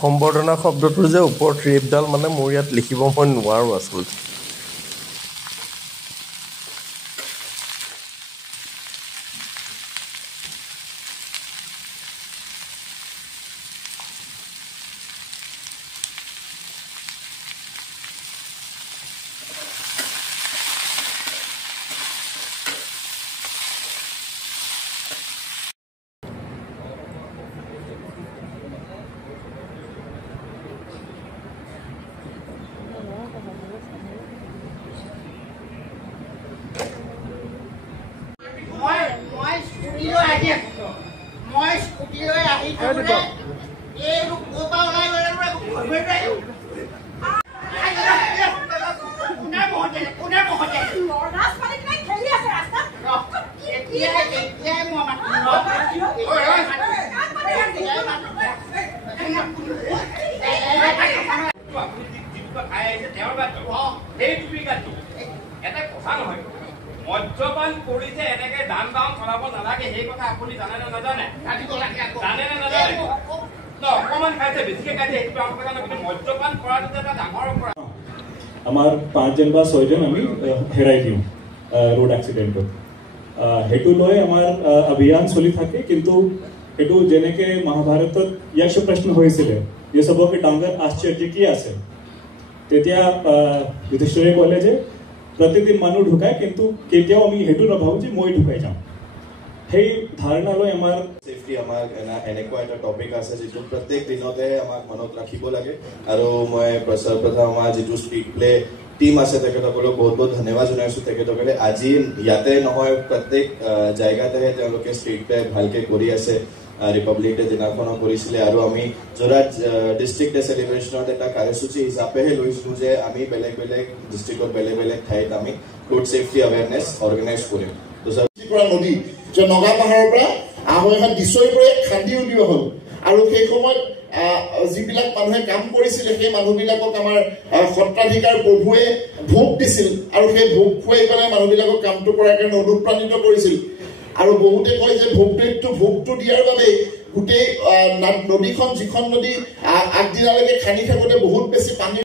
সম্বৰ্ধনা শব্দটোৰ যে ওপৰত ৰেপডাল মানে মোৰ ইয়াত লিখিব মই নোৱাৰোঁ আচলতে। মদ্যপান কৰিছে এনেকে দান দান চলাব নালাগে সেই কথা আপুনি জানে নে নাজানে? জানে নে নাজানে? অকমান খাইছে বেছিকে খাইছে সেইটো আমাৰ কাৰণে কিন্তু মদ্যপান কৰাটো এটা ডাঙৰ অপৰাধ। আমাৰ 5জন বা 6জন আমি হেৰাই দিওঁ ৰোড এক্সিডেণ্টত। সেইটো লৈ আমাৰ অভিযান চলি থাকে কিন্তু সেইটো যেনেকে মহাভাৰতত যশ প্ৰশ্ন হৈছিলে যে চবকে ডাঙৰ আশ্চৰ্য কি আছে তেতিয়া যুধিষ্ঠিৰে ক'লে যে प्रतिदिन मानुह ढुकाय किंतु केতিয়াও আমি হেতু নভাবো যে মই ঢুকাই যাম সেই ধাৰণা লৈ আমাৰ সেফটি আমাৰ এনেকুৱা এটা টপিক আছে যেটো প্ৰত্যেক দিনতে আমাক মনত ৰাখিব লাগে আৰু মই প্ৰথম আমাৰ যেটো স্পীড প্লে টিম আছে তেখেতসকলক বহুত বহুত ধন্যবাদ জনাইছো তেখেতসকলে আজি ইয়াতে নহয় প্ৰত্যেক জায়গাতে তেওঁলোকে স্পীড প্লে ভালকে কৰি আছে ৰিপাব্লিক ডে দিনাখনো কৰিছিলে আৰু আমি যোৰহাট ডিষ্ট্ৰিক্ট ডে সেলিব্ৰেশনত এটা কাৰ্যসূচী হিচাপেহে লৈছো যে আমি বেলেগ বেলেগ ডিষ্ট্ৰিক্টত বেলেগ বেলেগ ঠাইত আমি ৰোড সেফটি অৱেৰনেছ অৰ্গেনাইজ কৰিম তো পৰা নদী যে নগা পাহাৰৰ পৰা আহৈহাট দিছৈ পৰা খান্দি উলিওৱা হ'ল আৰু সেই সময়ত যিবিলাক মানুহে কাম কৰিছিলে সেই মানুহবিলাকক আমাৰ সত্ৰাধিকাৰ প্ৰভুৱে ভোগ দিছিল আৰু সেই ভোগ খুৱাই পেলাই মানুহবিলাকক কামটো কৰাৰ কাৰণে অনুপ্ৰাণিত কৰিছিল আৰু বহুতে কয় যে ভোগটো দিয়াৰ বাবে গোটেই নদীখন যিখন নদী আগদিনালৈকে খান্দি থাকোঁতে বহুত বেছি পানী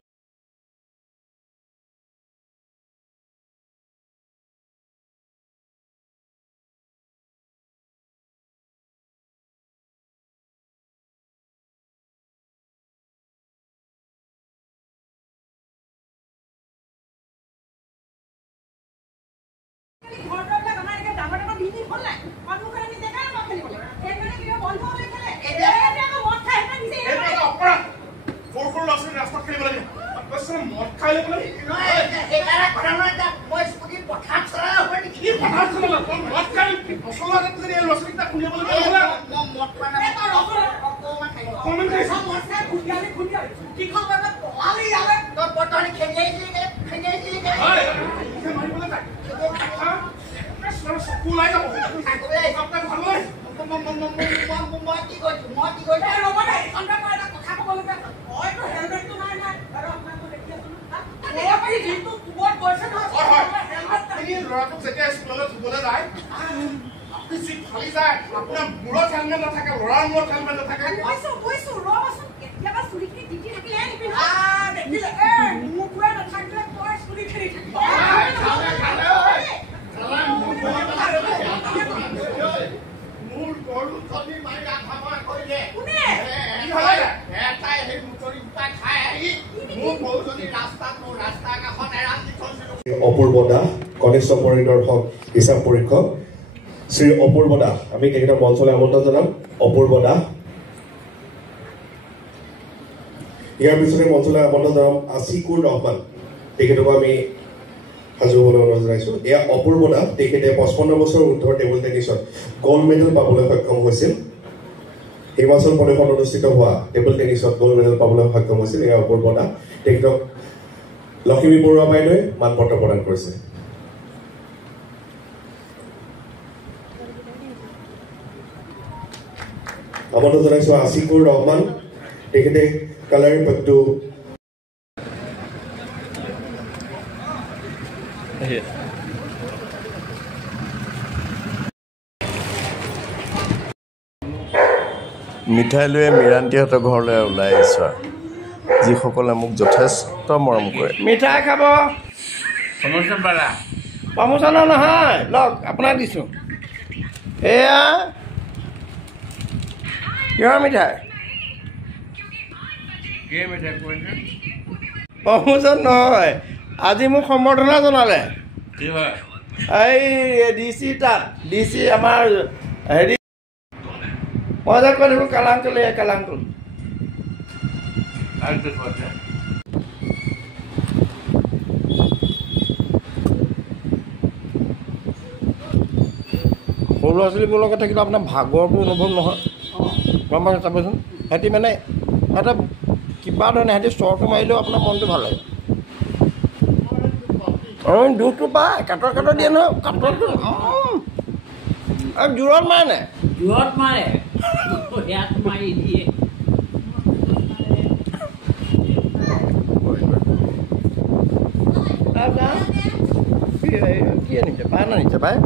অপূৰ্ব দাস কনিষ্ঠ পৰিদৰ্শক হিচাপ পৰীক্ষক শ্ৰী অপূৰ্ব দাস আমি তেখেতৰ মঞ্চলৈ আমন্ত্ৰণ জনাম অপূৰ্ব দাস ইয়াৰ পিছতে মঞ্চলৈ আমন্ত্ৰণ জনাম আসিকুৰ ৰহমান তেখেতক আমি সাজু হ'বলৈ অনুৰোধ জনাইছো এয়া অপূৰ্ব দাস তেখেতে 55 বছৰ ঊৰ্ধৰ টেবুল টেনিছত গ'ল্ড মেডেল পাবলৈ সক্ষম হৈছিল হিমাচল প্ৰদেশত অনুষ্ঠিত হোৱা টেবুল টেনিছত গ'ল্ড মেডেল পাবলৈ সক্ষম হৈছিল এয়া অপূৰ্ব দাস তেখেতক লক্ষ্মী বৰুৱা বাইদেৱে মানপত্ৰ প্ৰদান কৰিছে আমন্ত্ৰণ জনাইছো আসিকুৰ ৰহমান তেখেতে কালাৰী পট্টু মিঠাই লৈ মিৰান্তীহঁতৰ ঘৰলৈ ওলাই আহিছোঁ আৰু যিসকলে মোক যথেষ্ট মৰম কৰে। মিঠাই খাব প্ৰমোচনৰ নহয় লওক আপোনাক দিছোঁ। এয়া কিহৰ মিঠাই? প্ৰমোচন নহয়, আজি মোক সম্বৰ্ধনা জনালে এই DC তাত DC আমাৰ হেৰি মই যে কৈ থাকোঁ কালাংকুল এই কালাংকুল সৰু ল'ৰা ছোৱালীবোৰ লগত থাকিলে আপোনাৰ ভাগৰটো অনুভৱ নহয় গম পাইছে চাবচোন। সিহঁতি মানে এটা কিবা ধৰণে সিহঁতি চৰটো মাৰিলেও আপোনাৰ মনটো ভাল লাগে। দুখটো পায় কাটৰ দিয়ে নহয় কাটৰটো আৰু জোৰত মাৰে নাই জোৰত মাৰে ইয়াত মাৰি দিয়ে। কি আনিছে পায় নানিছে পায়